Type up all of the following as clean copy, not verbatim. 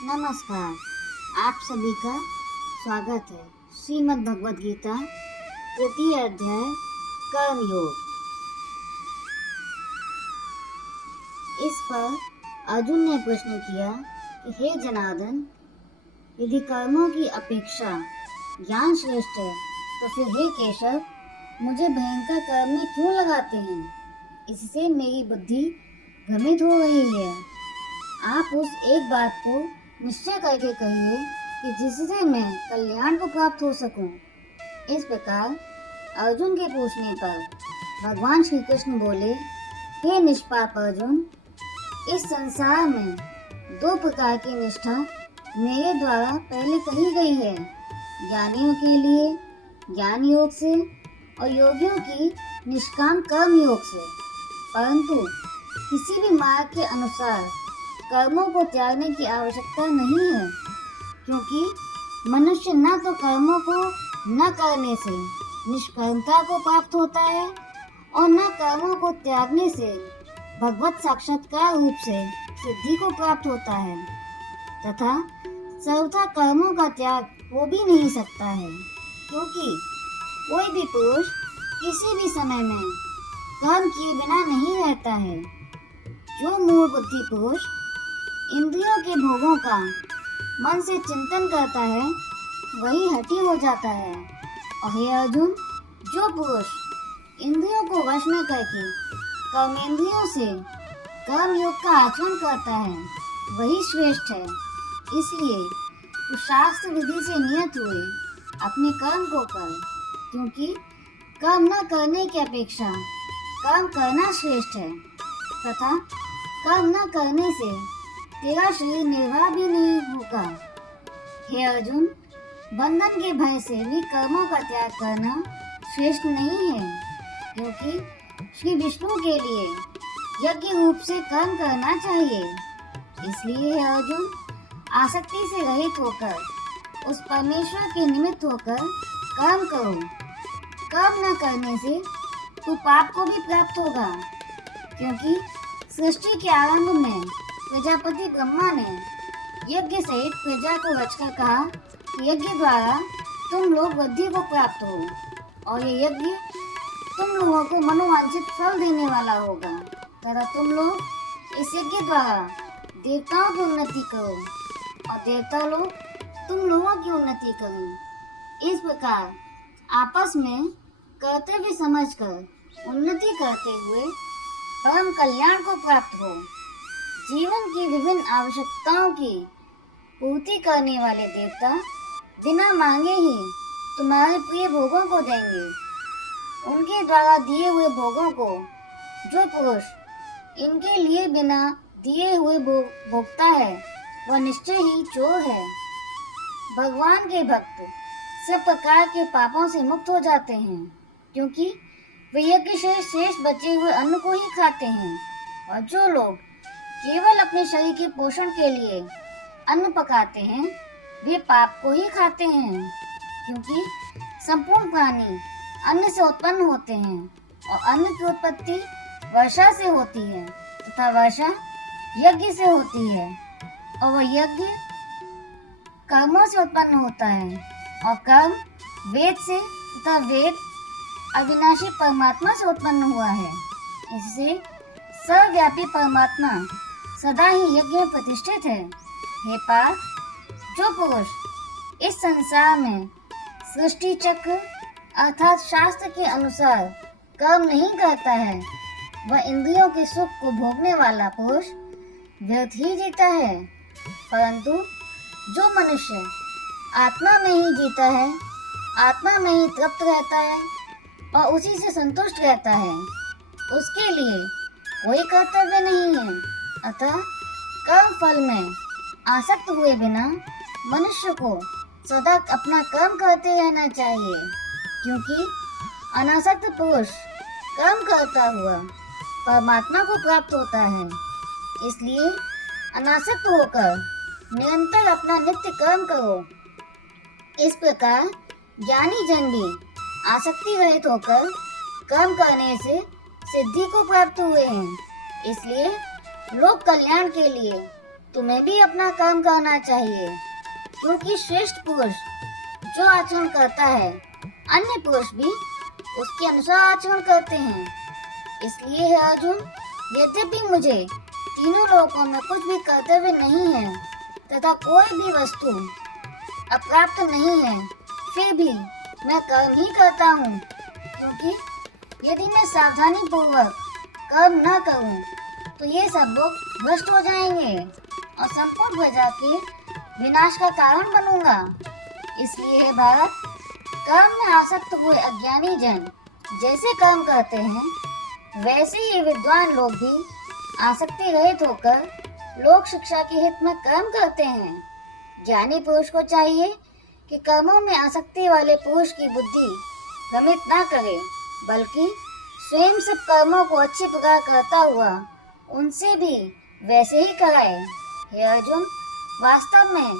नमस्कार। आप सभी का स्वागत है श्रीमद् भगवद गीता तृतीय अध्याय कर्म योग। इस पर अर्जुन ने प्रश्न किया कि हे जनार्दन, यदि कर्मों की अपेक्षा ज्ञान श्रेष्ठ है तो फिर हे केशव, मुझे भयंकर कर्म में क्यों लगाते हैं? इससे मेरी बुद्धि भ्रमित हो रही है। आप उस एक बात को निश्चय करके कहिए कि जिससे मैं कल्याण को प्राप्त हो सकूं। इस प्रकार अर्जुन के पूछने पर भगवान श्री कृष्ण बोले, हे निष्पाप अर्जुन, इस संसार में दो प्रकार की निष्ठा मेरे द्वारा पहले कही गई है, ज्ञानियों के लिए ज्ञान योग से और योगियों की निष्काम कर्म योग से। परंतु किसी भी मार्ग के अनुसार कर्मों को त्यागने की आवश्यकता नहीं है, क्योंकि मनुष्य न तो कर्मों को न करने से निष्कर्मता को प्राप्त होता है और न कर्मों को त्यागने से भगवत साक्षात्कार रूप से सिद्धि को प्राप्त होता है, तथा सर्वथा कर्मों का त्याग हो भी नहीं सकता है, क्योंकि कोई भी पुरुष किसी भी समय में कर्म किए बिना नहीं रहता है। जो मूढ़ बुद्धि पुरुष इंद्रियों के भोगों का मन से चिंतन करता है वही हठी हो जाता है। और हे अर्जुन, जो पुरुष इंद्रियों को वश में करके कर्मेंद्रियों से कर्म योग का आचरण करता है वही श्रेष्ठ है। इसलिए तू शास्त्र विधि से नियत हुए अपने कर्म को कर, क्योंकि कर्म न करने की अपेक्षा कर्म करना श्रेष्ठ है, तथा कर्म न करने से तेरा शरीर निर्वाह भी नहीं होगा। हे अर्जुन, बंधन के भय से भी कर्मों का त्याग करना श्रेष्ठ नहीं है, क्योंकि श्री विष्णु के लिए यज्ञ रूप से कर्म करना चाहिए। इसलिए हे अर्जुन, आसक्ति से रहित होकर उस परमेश्वर के निमित्त होकर कर्म करो। कर्म न करने से तू पाप को भी प्राप्त होगा, क्योंकि सृष्टि के आरंभ में प्रजापति ब्रह्मा ने यज्ञ सहित प्रजा को रचकर कहा कि यज्ञ द्वारा तुम लोग वृद्धि को प्राप्त हो, और ये यज्ञ तुम लोगों को मनोवांछित फल देने वाला होगा, तथा तुम लोग इस यज्ञ द्वारा देवताओं की उन्नति करो और देवता लोग तुम लोगों की उन्नति करें। इस प्रकार आपस में कर्तव्य समझकर उन्नति करते हुए परम कल्याण को प्राप्त हो। जीवन की विभिन्न आवश्यकताओं की पूर्ति करने वाले देवता बिना मांगे ही तुम्हारे प्रिय भोगों को देंगे। उनके द्वारा दिए हुए भोगों को जो पुरुष इनके लिए बिना दिए हुए भोगता है वह निश्चय ही चोर है। भगवान के भक्त सब प्रकार के पापों से मुक्त हो जाते हैं, क्योंकि वे यज्ञ से शेष बचे हुए अन्न को ही खाते हैं। और जो लोग केवल अपने शरीर के पोषण के लिए अन्न पकाते हैं वे पाप को ही खाते हैं, क्योंकि संपूर्ण प्राणी अन्न से उत्पन्न होते हैं और अन्न की उत्पत्ति वर्षा से होती है, तथा वर्षा यज्ञ से होती है, और वह यज्ञ कर्मों से उत्पन्न होता है, और कर्म वेद से, तथा वेद अविनाशी परमात्मा से उत्पन्न हुआ है। इससे सर्वव्यापी परमात्मा सदा ही यज्ञ में प्रतिष्ठित है। हे पार्थ, जो पुरुष इस संसार में सृष्टि चक्र अर्थात शास्त्र के अनुसार कर्म नहीं करता है वह इंद्रियों के सुख को भोगने वाला पुरुष व्यर्थ ही जीता है। परंतु जो मनुष्य आत्मा में ही जीता है, आत्मा में ही तृप्त रहता है और उसी से संतुष्ट रहता है, उसके लिए कोई कर्तव्य नहीं है। अतः कर्म फल में आसक्त हुए बिना मनुष्य को सदा अपना कर्म करते रहना चाहिए, क्योंकि अनासक्त पुरुष कर्म करता हुआ परमात्मा को प्राप्त होता है। इसलिए अनासक्त होकर निरंतर अपना नित्य कर्म करो। इस प्रकार ज्ञानी जन भी आसक्ति रहित होकर कर्म करने से सिद्धि को प्राप्त हुए हैं। इसलिए लोक कल्याण के लिए तुम्हें भी अपना काम करना चाहिए, क्योंकि श्रेष्ठ पुरुष जो आचरण करता है अन्य पुरुष भी उसके अनुसार आचरण करते हैं। इसलिए है अर्जुन, यद्यपि मुझे तीनों लोकों में कुछ भी कर्तव्य नहीं है तथा कोई भी वस्तु अप्राप्त नहीं है, फिर भी मैं कर्म ही करता हूँ, क्योंकि यदि मैं सावधानी पूर्वक कर्म न करूँ तो ये सब लोग भ्रष्ट हो जाएंगे और संपूर्ण प्रजा के विनाश का कारण बनूंगा। इसलिए हे भारत, कर्म में आसक्त हुए अज्ञानी जन जैसे कर्म करते हैं, वैसे ही विद्वान लोग भी आसक्ति रहित होकर लोक शिक्षा के हित में कर्म करते हैं। ज्ञानी पुरुष को चाहिए कि कर्मों में आसक्ति वाले पुरुष की बुद्धि भ्रमित न करे, बल्कि स्वयं सब कर्मों को अच्छी प्रकार करता हुआ उनसे भी वैसे ही कराए। हे अर्जुन, वास्तव में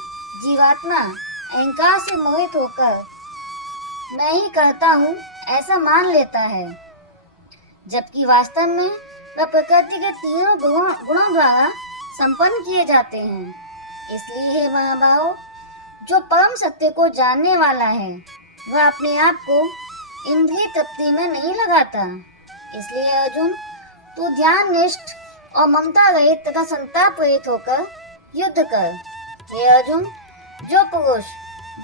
जीवात्मा अहंकार से मोहित होकर मैं ही करता हूँ ऐसा मान लेता है, जबकि वास्तव में वह प्रकृति के तीनों गुणों द्वारा संपन्न किए जाते हैं। इसलिए हे महाबाहो, जो परम सत्य को जानने वाला है वह अपने आप को इंद्रिय तृप्ति में नहीं लगाता। इसलिए अर्जुन, तू ध्यान निष्ठ और ममता रहित तथा संताप रहित होकर युद्ध कर। हे अर्जुन, जो पुरुष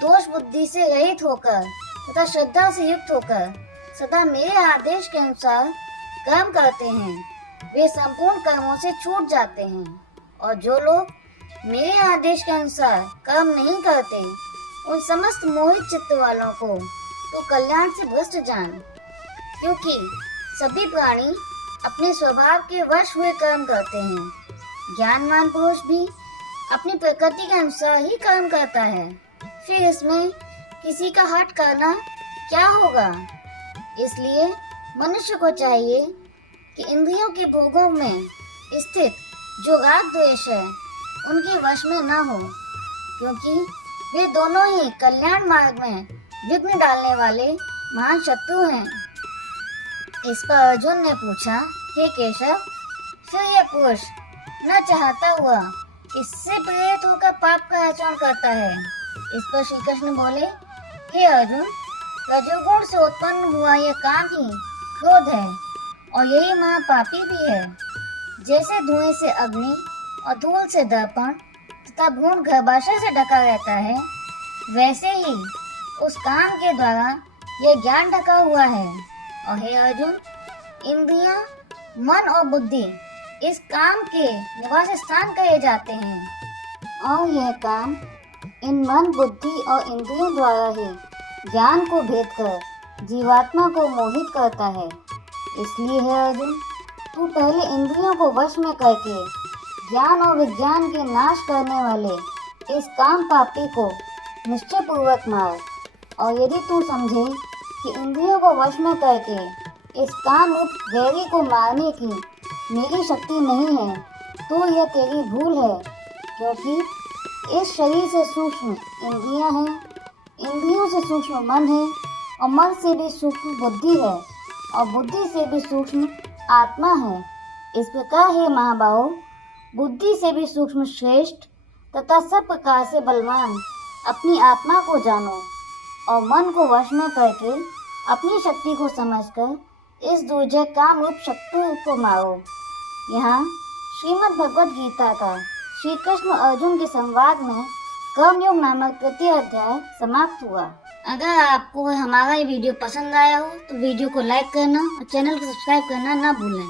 दोष बुद्धि से रहित होकर तथा श्रद्धा से युक्त होकर सदा मेरे आदेश के अनुसार कर्म करते हैं, वे संपूर्ण कर्मों से छूट जाते हैं। और जो लोग मेरे आदेश के अनुसार कर्म नहीं करते, उन समस्त मोहित चित्त वालों को तो कल्याण से भ्रष्ट जान, क्योंकि सभी प्राणी अपने स्वभाव के वश हुए कर्म करते हैं। ज्ञानवान पुरुष भी अपनी प्रकृति के अनुसार ही कर्म करता है, फिर इसमें किसी का हट करना क्या होगा। इसलिए मनुष्य को चाहिए कि इंद्रियों के भोगों में स्थित जो राग द्वेष है उनके वश में न हो, क्योंकि वे दोनों ही कल्याण मार्ग में विघ्न डालने वाले महान शत्रु हैं। इस पर अर्जुन ने पूछा, हे केशव, फिर यह पुरुष न चाहता हुआ इससे प्रेरित होकर पाप का आचरण करता है। इस पर श्री कृष्ण बोले, हे अर्जुन, रजोगुण से उत्पन्न हुआ यह काम ही क्रोध है और यही महापापी भी है। जैसे धुएं से अग्नि और धूल से दर्पण तथा भ्रूण गर्भाशय से ढका रहता है, वैसे ही उस काम के द्वारा यह ज्ञान ढका हुआ है। और हे अर्जुन, इंद्रियां, मन और बुद्धि इस काम के निवास स्थान कहे जाते हैं, और यह काम इन मन, बुद्धि और इंद्रियों द्वारा ही ज्ञान को भेद कर जीवात्मा को मोहित करता है। इसलिए है अर्जुन, तू पहले इंद्रियों को वश में करके ज्ञान और विज्ञान के नाश करने वाले इस काम पापी को निश्चय पूर्वक मार। और यदि तू समझे कि इंद्रियों को वश में करके इस काम रूप वैरी को मारने की मेरी शक्ति नहीं है, तो यह तेरी भूल है, क्योंकि इस शरीर से सूक्ष्म इंद्रियां हैं, इंद्रियों से सूक्ष्म मन है, और मन से भी सूक्ष्म बुद्धि है, और बुद्धि से भी सूक्ष्म आत्मा है। इस प्रकार हे महाबाहो, बुद्धि से भी सूक्ष्म श्रेष्ठ तथा सब प्रकार से बलवान अपनी आत्मा को जानो, और मन को वश में करके अपनी शक्ति को समझकर इस दुर्जय काम रूप शत्रु को मारो। यहाँ श्रीमद् भगवद गीता का श्री कृष्ण अर्जुन के संवाद में कर्मयोग नामक तृतीय अध्याय समाप्त हुआ। अगर आपको हमारा ये वीडियो पसंद आया हो तो वीडियो को लाइक करना और चैनल को सब्सक्राइब करना ना भूलें।